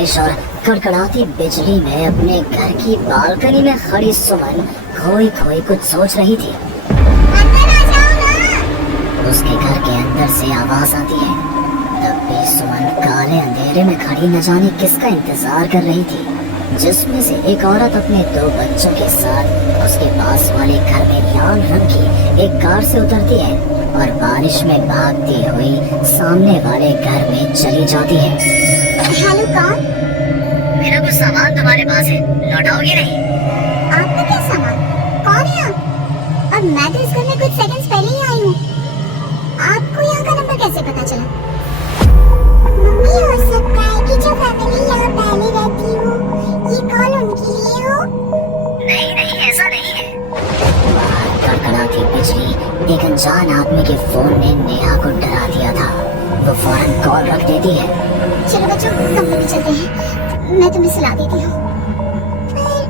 बारिश और कड़कड़ाती बिजली में अपने घर की बालकनी में खड़ी सुमन खोई खोई कुछ सोच रही थी। अंदर आ जाओ ना। उसके घर के अंदर से आवाज आती है। तब भी सुमन काले अंधेरे में खड़ी न जाने किसका इंतजार कर रही थी, जिसमें से एक औरत अपने 2 बच्चों के साथ उसके पास वाले घर में लाल रंग की एक कार से उतरती है और बारिश में भागती हुई सामने वाले घर में चली जाती है। हेलो, कौन? मेरा कुछ सामान तुम्हारे पास है, लौटाओगे नहीं? आपका क्या सामान? कौन है आप? और मैं तो इस घर में कुछ सेकंड्स पहले ही आई हूँ। आपको यहाँ का नंबर कैसे पता चला? मम्मी, हो सकता है कि जो फैमिली यहाँ पहले रहती हो, ये कॉल उनके लिए हो। नहीं नहीं, ऐसा नहीं है। बाहर कड़कड़ाती बिजली एक अनजान आदमी के फोन ने नेहा को डरा दिया था। वो फौरन कॉल रख देती है। चलो बच्चों, कमरे में चलते हैं, मैं तुम्हें सुला देती हूँ।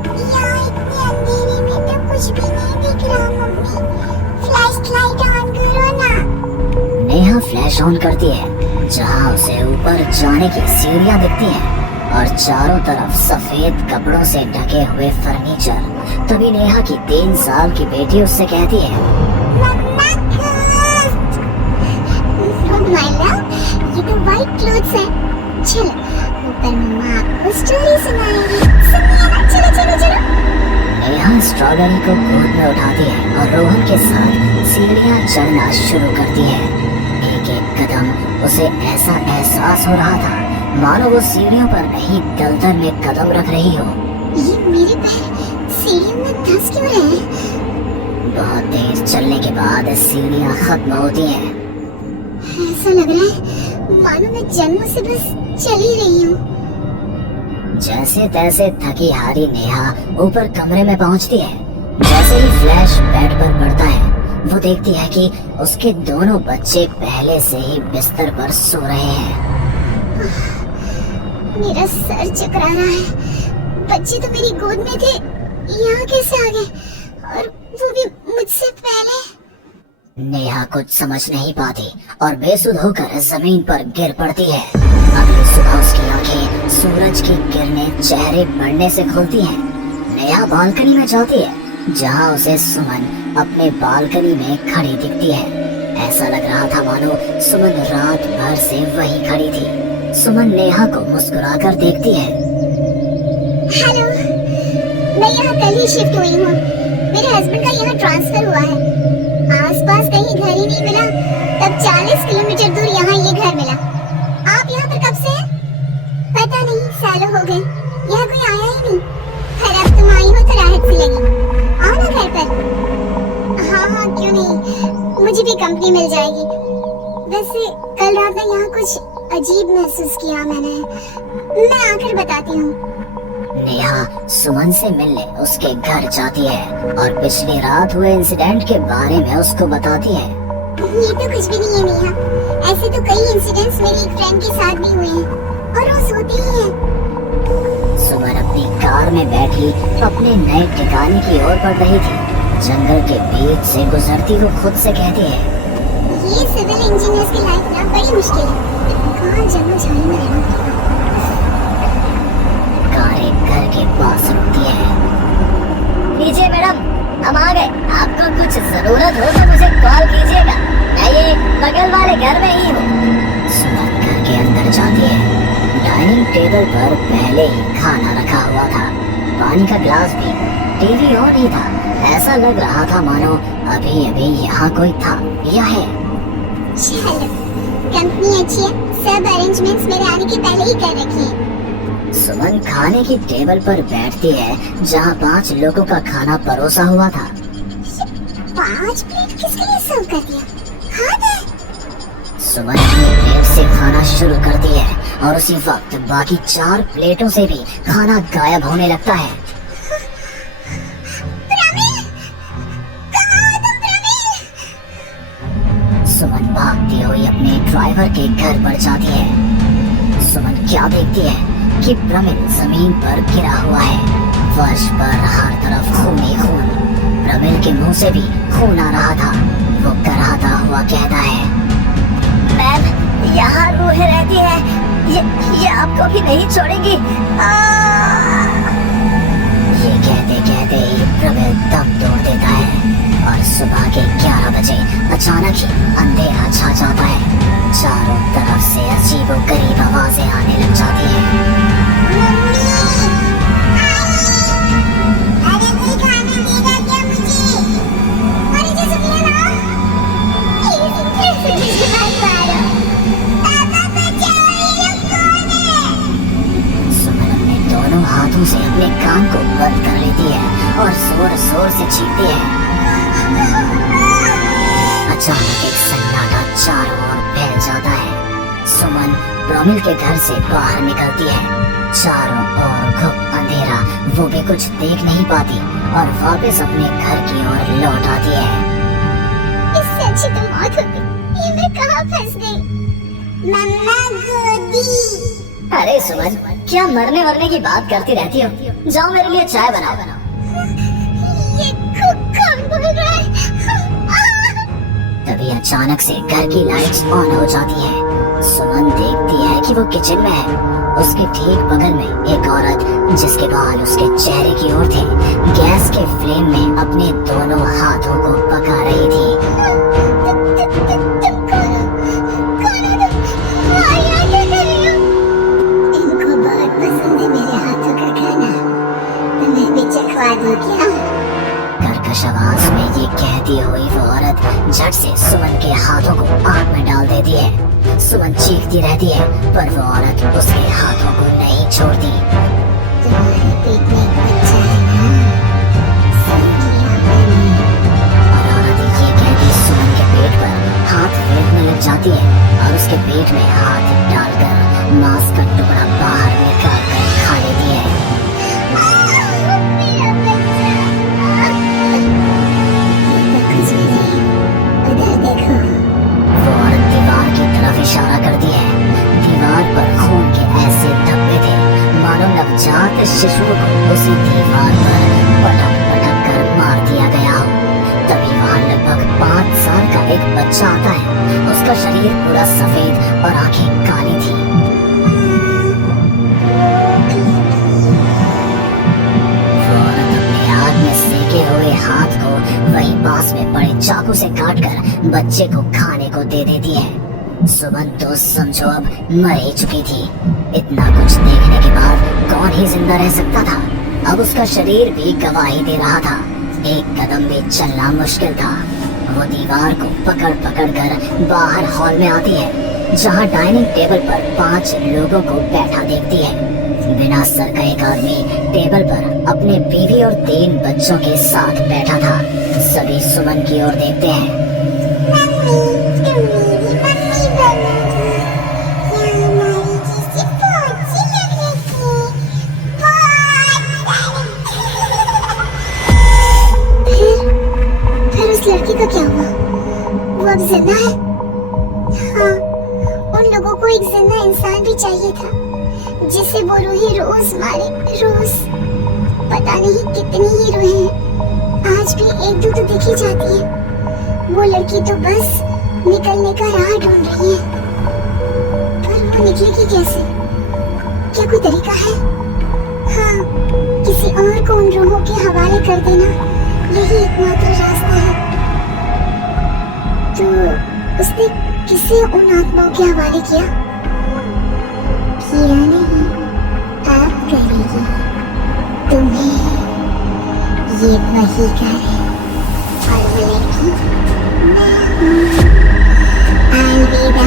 पर यहाँ इतने अंधेरे में तो कुछ भी नहीं दिख रहा मम्मी। फ्लैश लाइट ऑन करो ना। नेहा फ्लैश ऑन करती है, जहाँ उसे ऊपर जाने की सीढ़ियाँ दिखती हैं और चारों तरफ सफेद कपड़ों से ढके हुए फर्नीचर। तभी नेहा की 3 साल की बेटी उससे कहती है, मम्मा माय लव, ये तो व्हाइट क्लोथ्स है। चलो ऊपर मम्मा आपको स्टोरी सुनाएगी। सुनिए ना, चलो चलो चलो। नेहा स्ट्रॉबेरी को गोद में उठाती है और रोहन के साथ सीढ़ियाँ चढ़ना शुरू करती है। एक एक कदम उसे ऐसा एहसास हो रहा था मानो वो सीढ़ियों पर नहीं दलदल में कदम रख रही हो। ये मेरे पैर सीढ़ियों में धंस क्यों रहे हैं? बहुत देर चलने के बाद सीढ़ियाँ खत्म होती हैं। ऐसा लग रहा है मानो मैं जन्म से बस चल ही रही हूँ। जैसे तैसे थकी हारी नेहा ऊपर कमरे में पहुंचती है। जैसे ही फ्लैश बेड पर पड़ता है, वो देखती है कि उसके दोनों बच्चे पहले से ही बिस्तर पर सो रहे हैं। मेरा सर चकरा रहा है। बच्चे तो मेरी गोद में थे, यहाँ कैसे आ गए? और वो भी मुझसे पहले। नेहा कुछ समझ नहीं पाती और बेसुध होकर जमीन पर गिर पड़ती है। अगली सुबह उसकी आंखें सूरज की किरणें चेहरे बढ़ने से खुलती हैं। नेहा बालकनी में जाती है, जहाँ उसे सुमन अपने बालकनी में खड़ी दिखती है। ऐसा लग रहा था मानो सुमन रात भर से वहीं खड़ी थी। सुमन नेहा को मुस्कुराकर देखती है। हेलो, मैं यहाँ कल ही शिफ्ट हुई हूँ। मेरे हस्बैंड का यहाँ ट्रांसफर हुआ है। आसपास कहीं घर ही नहीं मिला, तब 40 किलोमीटर दूर यहाँ ये घर मिला। आप यहाँ पर कब से हैं? पता नहीं, सालों हो गए, यहाँ कोई आया ही नहीं। खैर अब तुम आई हो तो राहत सी लगी। आओ ना घर पर। हाँ हाँ, क्यों नहीं, मुझे भी कंपनी मिल जाएगी। वैसे कल रात में यहाँ कुछ अजीब महसूस किया मैंने। मैं आकर बताती हूँ। नेहा सुमन से मिलने उसके घर जाती है और पिछली रात हुए इंसिडेंट के बारे में उसको बताती है। ये तो कुछ भी नहीं है नेहा। ऐसे तो कई इंसिडेंट्स मेरी एक फ्रेंड के साथ भी हुए हैं और रोज होते ही हैं। सुमन अपनी कार में बैठी अपने नए ठिकाने की ओर बढ़ रही थी। जंगल के बीच से गुजरती वो खुद से कहती है, ये सिविल इंजीनियर्स की लाइफ ना बड़ी मुश्किल है। कहाँ जंगल झाड़ी में रहना पड़ेगा। कार एक घर के पास रुकती है। लीजिए मैडम, हम आ गए। आपको कुछ जरूरत हो तो मुझे कॉल कीजिएगा, मैं ये बगल वाले घर में ही हूँ। सुमन घर के अंदर जाती है। डाइनिंग टेबल पर पहले ही खाना रखा हुआ था, पानी का ग्लास भी, टीवी ऑन ही था। ऐसा लग रहा था मानो अभी अभी यहाँ कोई था या है। चलो, कंपनी अच्छी है, सब अरेंजमेंट्स मेरे आने के पहले ही कर रखी है। सुमन खाने की टेबल पर बैठती है, जहाँ 5 लोगों का खाना परोसा हुआ था। 5 प्लेट किसके लिए सर्व कर दिया? खाना है। सुमन अपनी प्लेट से खाना शुरू करती है और उसी वक्त बाकी 4 प्लेटों से भी खाना गायब होने लगता है। सुमन भागती हुई अपने ड्राइवर के घर पर जाती है। सुमन क्या देखती है कि प्रमिल जमीन पर गिरा हुआ है। फर्श पर हर तरफ खून ही खून। प्रमिल के मुंह से भी खून आ रहा था। वो कराहता हुआ कहता है, मैम यहाँ रूहें रहती है, ये आपको भी नहीं छोड़ेगी। ये कहते कहते ही प्रमिल दम तोड़ देता है और सुबह के 11 बजे अचानक ही अंधेरा छा जाता है। चारों तरफ से अजीबोगरीब आवाजें आने लग जाती हैं। हाथों से अपने कान को बंद कर लेती है और जोर जोर से चीखती है। अचानक एक सन्नाटा चारों ओर फैल जाता है। सुमन प्रमिल के घर से बाहर निकलती है। चारों ओर घुप अंधेरा, वो भी कुछ देख नहीं पाती और वापस अपने घर की ओर लौट आती है। इससे अच्छी तो मौत होती। ये मैं कहाँ फंस गई? मम्मा गोदी। अरे सुमन, क्या मरने वरने की बात करती रहती हो? जाओ मेरे लिए चाय बनाओ। ये कौन बोल रहा है? तभी अचानक से घर की लाइट्स ऑन हो जाती है। सुमन देखती है कि वो किचन में है। उसके ठीक बगल में एक औरत, जिसके बाल उसके चेहरे की ओर थे, गैस के फ्लेम में अपने दोनों हाथों को पका रही थी। कर्कश आवाज में ये कहती हुई वो औरत झट से सुमन के हाथों को आग में डाल देती है। सुमन चीखती रहती है पर वो औरत उसके हाथों को नहीं छोड़ती। तुम्हारे पेट में एक बच्चा है ना? सही लिया मैंने। और औरत ये कहती सुमन के पेट पर हाथ फेरने लग जाती है और उसके पेट में हाथ डालकर मांस का टुकड़ा बाहर निकाल कर खा लेती है। इशारा करती है। दीवार पर खून के ऐसे धब्बे थे मानो नवजात शिशु को उसी दीवार पर पटक पटक कर मार दिया गया हो। तभी वहाँ लगभग 5 साल का एक बच्चा आता है। उसका शरीर पूरा सफेद और आंखें काली थी। वो औरत अपने आग में सेके हुए हाथ को वहीं पास में पड़े चाकू से काटकर बच्चे को खाने को दे देती है। सुमन तो समझो अब मर ही चुकी थी। इतना कुछ देखने के बाद कौन ही जिंदा रह सकता था। अब उसका शरीर भी गवाही दे रहा था। एक कदम भी चलना मुश्किल था। वो दीवार को पकड़ पकड़ कर बाहर हॉल में आती है, जहाँ डाइनिंग टेबल पर 5 लोगों को बैठा देखती है। बिना सर का एक आदमी टेबल पर अपने बीवी और 3 बच्चों के साथ बैठा था। सभी सुमन की ओर देखते हैं। लड़की का क्या हुआ? वो अब जिंदा है? हाँ, उन लोगों को एक जिंदा इंसान भी चाहिए था जिसे वो रूही रोज मारे। रोज पता नहीं कितनी ही रूहें हैं, आज भी 1-2 तो दिखी जाती है। वो लड़की तो बस निकलने का राह ढूंढ रही है, पर वो निकलेगी कैसे? क्या कोई तरीका है? हाँ, किसी और को उन रूहों के हवाले कर देना यही एकमात्र रास्ता है। तो उसने किसे उन आत्माओं के हवाले किया? किया नहीं, आप करेगी। तुम्हें ये वही करे और वो लड़की मैं हूँ। अलविदा।